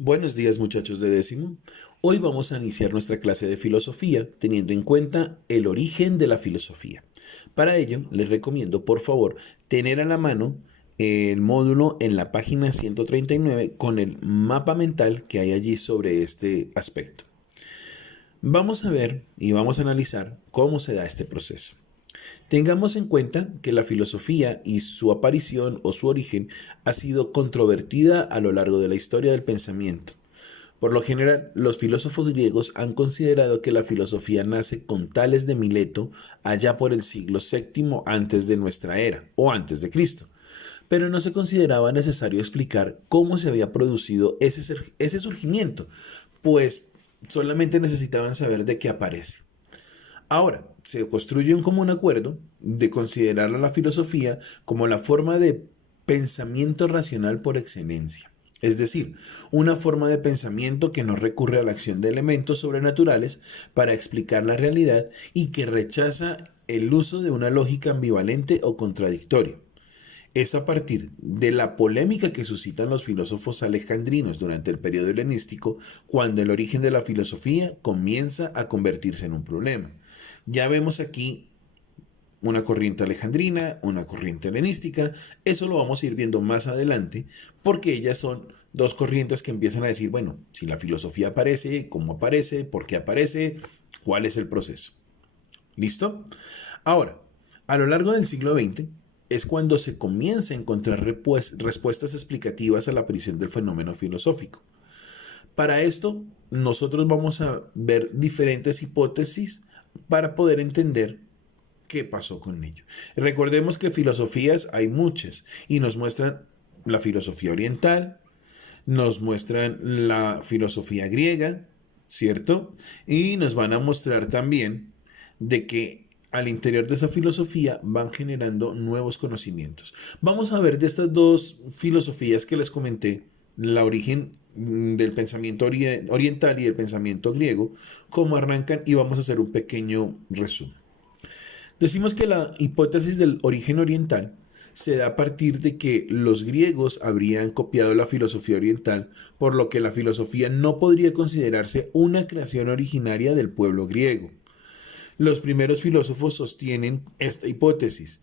Buenos días muchachos de décimo. Hoy vamos a iniciar nuestra clase de filosofía teniendo en cuenta el origen de la filosofía. Para ello les recomiendo por favor tener a la mano el módulo en la página 139 con el mapa mental que hay allí sobre este aspecto. Vamos a ver y vamos a analizar cómo se da este proceso. Tengamos en cuenta que la filosofía y su aparición o su origen ha sido controvertida a lo largo de la historia del pensamiento. Por lo general, los filósofos griegos han considerado que la filosofía nace con Tales de Mileto allá por el siglo VII antes de nuestra era o antes de Cristo, pero no se consideraba necesario explicar cómo se había producido ese surgimiento, pues solamente necesitaban saber de qué aparece. Ahora, se construye un común acuerdo de considerar a la filosofía como la forma de pensamiento racional por excelencia. Es decir, una forma de pensamiento que no recurre a la acción de elementos sobrenaturales para explicar la realidad y que rechaza el uso de una lógica ambivalente o contradictoria. Es a partir de la polémica que suscitan los filósofos alejandrinos durante el periodo helenístico cuando el origen de la filosofía comienza a convertirse en un problema. Ya vemos aquí una corriente alejandrina, una corriente helenística. Eso lo vamos a ir viendo más adelante porque ellas son dos corrientes que empiezan a decir, bueno, si la filosofía aparece, cómo aparece, por qué aparece, cuál es el proceso. ¿Listo? Ahora, a lo largo del siglo XX es cuando se comienza a encontrar respuestas explicativas a la aparición del fenómeno filosófico. Para esto, nosotros vamos a ver diferentes hipótesis para poder entender qué pasó con ello. Recordemos que filosofías hay muchas y nos muestran la filosofía oriental, nos muestran la filosofía griega, ¿cierto? Y nos van a mostrar también de que al interior de esa filosofía van generando nuevos conocimientos. Vamos a ver de estas dos filosofías que les comenté, la origen del pensamiento oriental y del pensamiento griego, cómo arrancan y vamos a hacer un pequeño resumen. Decimos que la hipótesis del origen oriental se da a partir de que los griegos habrían copiado la filosofía oriental, por lo que la filosofía no podría considerarse una creación originaria del pueblo griego. Los primeros filósofos sostienen esta hipótesis,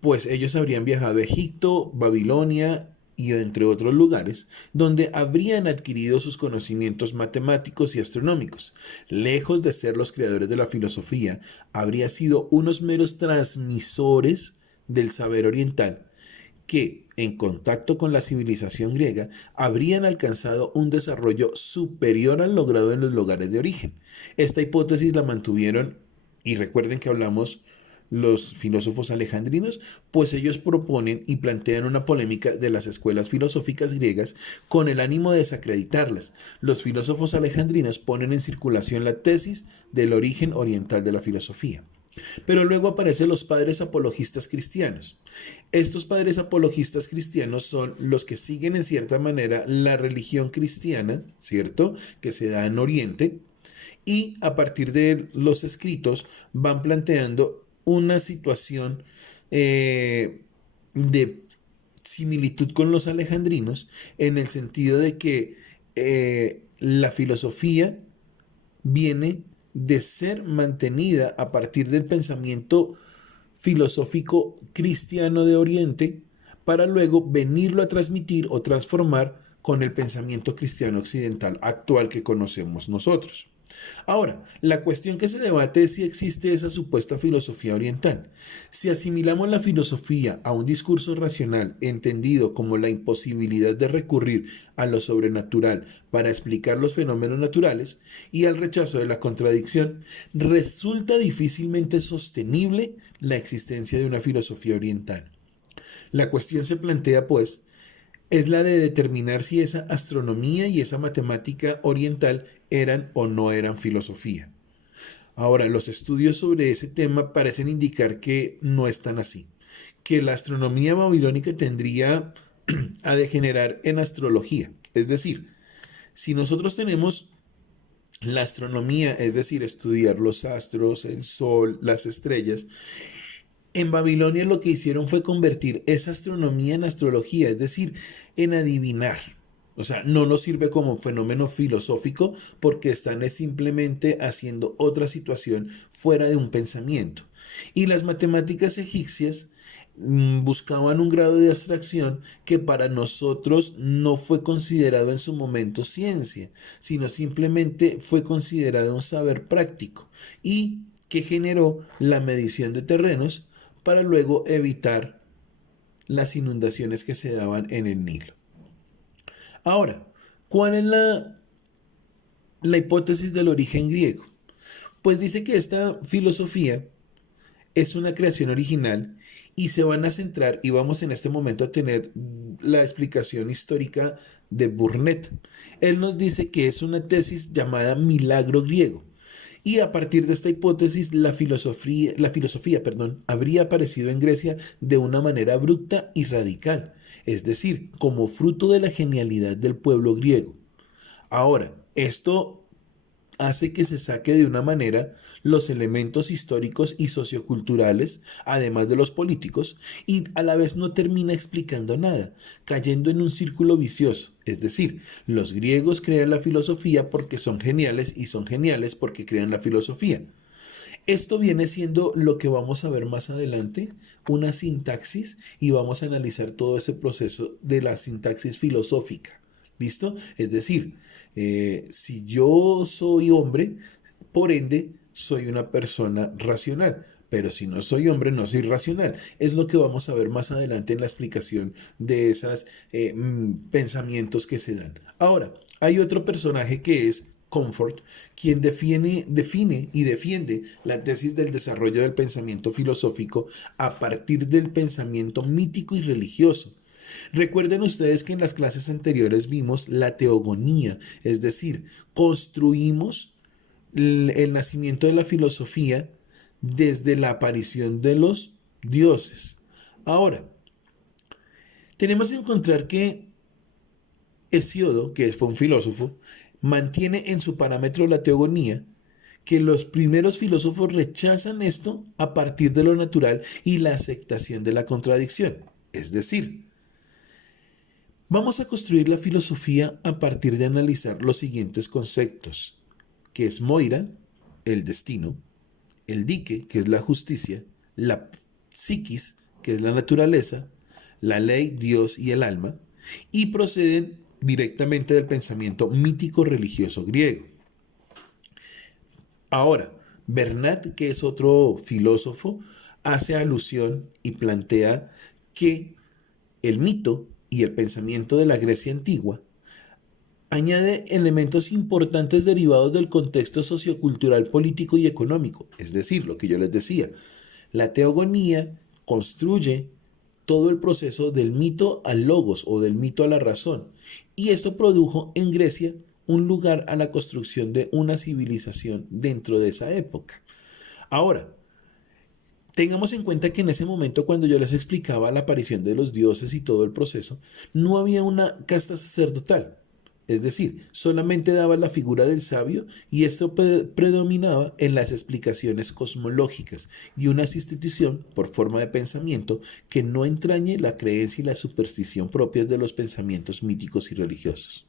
pues ellos habrían viajado a Egipto, Babilonia y entre otros lugares, donde habrían adquirido sus conocimientos matemáticos y astronómicos. Lejos de ser los creadores de la filosofía, habrían sido unos meros transmisores del saber oriental que, en contacto con la civilización griega, habrían alcanzado un desarrollo superior al logrado en los lugares de origen. Esta hipótesis la mantuvieron, y recuerden que hablamos los filósofos alejandrinos, pues ellos proponen y plantean una polémica de las escuelas filosóficas griegas con el ánimo de desacreditarlas. Los filósofos alejandrinos ponen en circulación la tesis del origen oriental de la filosofía. Pero luego aparecen los padres apologistas cristianos. Estos padres apologistas cristianos son los que siguen en cierta manera la religión cristiana, ¿cierto? Que se da en Oriente, y a partir de los escritos van planteando una situación de similitud con los alejandrinos en el sentido de que la filosofía viene de ser mantenida a partir del pensamiento filosófico cristiano de Oriente para luego venirlo a transmitir o transformar con el pensamiento cristiano occidental actual que conocemos nosotros. Ahora, la cuestión que se debate es si existe esa supuesta filosofía oriental. Si asimilamos la filosofía a un discurso racional entendido como la imposibilidad de recurrir a lo sobrenatural para explicar los fenómenos naturales y al rechazo de la contradicción, resulta difícilmente sostenible la existencia de una filosofía oriental. La cuestión se plantea, pues, es la de determinar si esa astronomía y esa matemática oriental eran o no eran filosofía. Ahora, los estudios sobre ese tema parecen indicar que no es tan así, que la astronomía babilónica tendría a degenerar en astrología. Es decir, si nosotros tenemos la astronomía, es decir, estudiar los astros, el sol, las estrellas, en Babilonia lo que hicieron fue convertir esa astronomía en astrología, es decir, en adivinar. O sea, no nos sirve como fenómeno filosófico porque están simplemente haciendo otra situación fuera de un pensamiento. Y las matemáticas egipcias buscaban un grado de abstracción que para nosotros no fue considerado en su momento ciencia, sino simplemente fue considerado un saber práctico y que generó la medición de terrenos para luego evitar las inundaciones que se daban en el Nilo. Ahora, ¿cuál es la hipótesis del origen griego? Pues dice que esta filosofía es una creación original y se van a centrar y vamos en este momento a tener la explicación histórica de Burnet. Él nos dice que es una tesis llamada milagro griego. Y a partir de esta hipótesis, la filosofía, habría aparecido en Grecia de una manera abrupta y radical, es decir, como fruto de la genialidad del pueblo griego. Ahora, esto hace que se saque de una manera los elementos históricos y socioculturales, además de los políticos, y a la vez no termina explicando nada, cayendo en un círculo vicioso. Es decir, los griegos crean la filosofía porque son geniales y son geniales porque crean la filosofía. Esto viene siendo lo que vamos a ver más adelante, una sintaxis, y vamos a analizar todo ese proceso de la sintaxis filosófica. ¿Listo? Es decir, si yo soy hombre, por ende, soy una persona racional. Pero si no soy hombre, no soy racional. Es lo que vamos a ver más adelante en la explicación de esos pensamientos que se dan. Ahora, hay otro personaje que es Comfort, quien define y defiende la tesis del desarrollo del pensamiento filosófico a partir del pensamiento mítico y religioso. Recuerden ustedes que en las clases anteriores vimos la teogonía, es decir, construimos el nacimiento de la filosofía desde la aparición de los dioses. Ahora, tenemos que encontrar que Hesíodo, que fue un filósofo, mantiene en su parámetro la teogonía, que los primeros filósofos rechazan esto a partir de lo natural y la aceptación de la contradicción. Es decir, vamos a construir la filosofía a partir de analizar los siguientes conceptos, que es Moira, el destino, el dique, que es la justicia, la psiquis, que es la naturaleza, la ley, Dios y el alma, y proceden directamente del pensamiento mítico religioso griego. Ahora, Bernat, que es otro filósofo, hace alusión y plantea que el mito y el pensamiento de la Grecia antigua añade elementos importantes derivados del contexto sociocultural, político y económico. Es decir, lo que yo les decía, la teogonía construye todo el proceso del mito al logos o del mito a la razón. Y esto produjo en Grecia un lugar a la construcción de una civilización dentro de esa época. Ahora, tengamos en cuenta que en ese momento, cuando yo les explicaba la aparición de los dioses y todo el proceso, no había una casta sacerdotal. Es decir, solamente daba la figura del sabio y esto predominaba en las explicaciones cosmológicas y una institución por forma de pensamiento que no entrañe la creencia y la superstición propias de los pensamientos míticos y religiosos.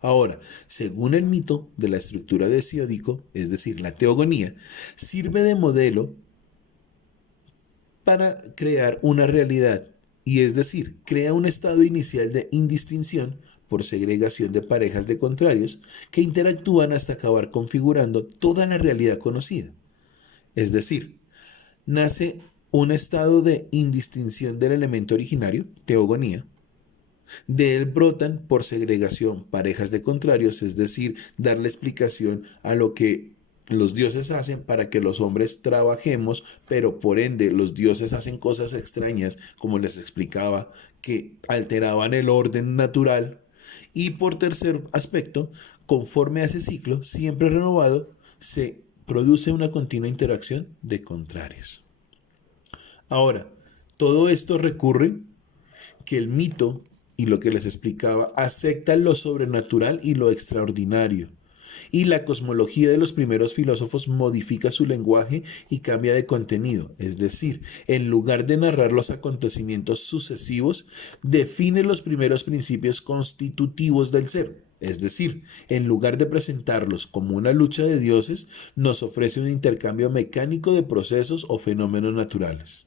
Ahora, según el mito de la estructura de Hesíodico, es decir, la teogonía, sirve de modelo para crear una realidad, y es decir, crea un estado inicial de indistinción por segregación de parejas de contrarios que interactúan hasta acabar configurando toda la realidad conocida. Es decir, nace un estado de indistinción del elemento originario, teogonía. De él brotan por segregación parejas de contrarios, es decir, darle explicación a lo que los dioses hacen para que los hombres trabajemos, pero por ende los dioses hacen cosas extrañas, como les explicaba, que alteraban el orden natural. Y por tercer aspecto, conforme a ese ciclo siempre renovado, se produce una continua interacción de contrarios. Ahora, todo esto recurre que el mito y lo que les explicaba acepta lo sobrenatural y lo extraordinario. y la cosmología de los primeros filósofos modifica su lenguaje y cambia de contenido, es decir, en lugar de narrar los acontecimientos sucesivos, define los primeros principios constitutivos del ser. Es decir, en lugar de presentarlos como una lucha de dioses, nos ofrece un intercambio mecánico de procesos o fenómenos naturales.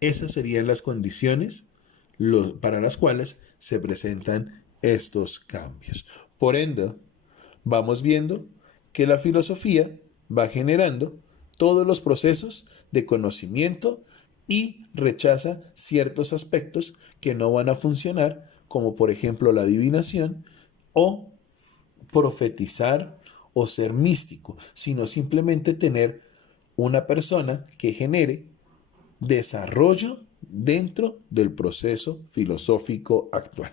Esas serían las condiciones para las cuales se presentan estos cambios. Por ende, vamos viendo que la filosofía va generando todos los procesos de conocimiento y rechaza ciertos aspectos que no van a funcionar, como por ejemplo la adivinación o profetizar o ser místico, sino simplemente tener una persona que genere desarrollo dentro del proceso filosófico actual.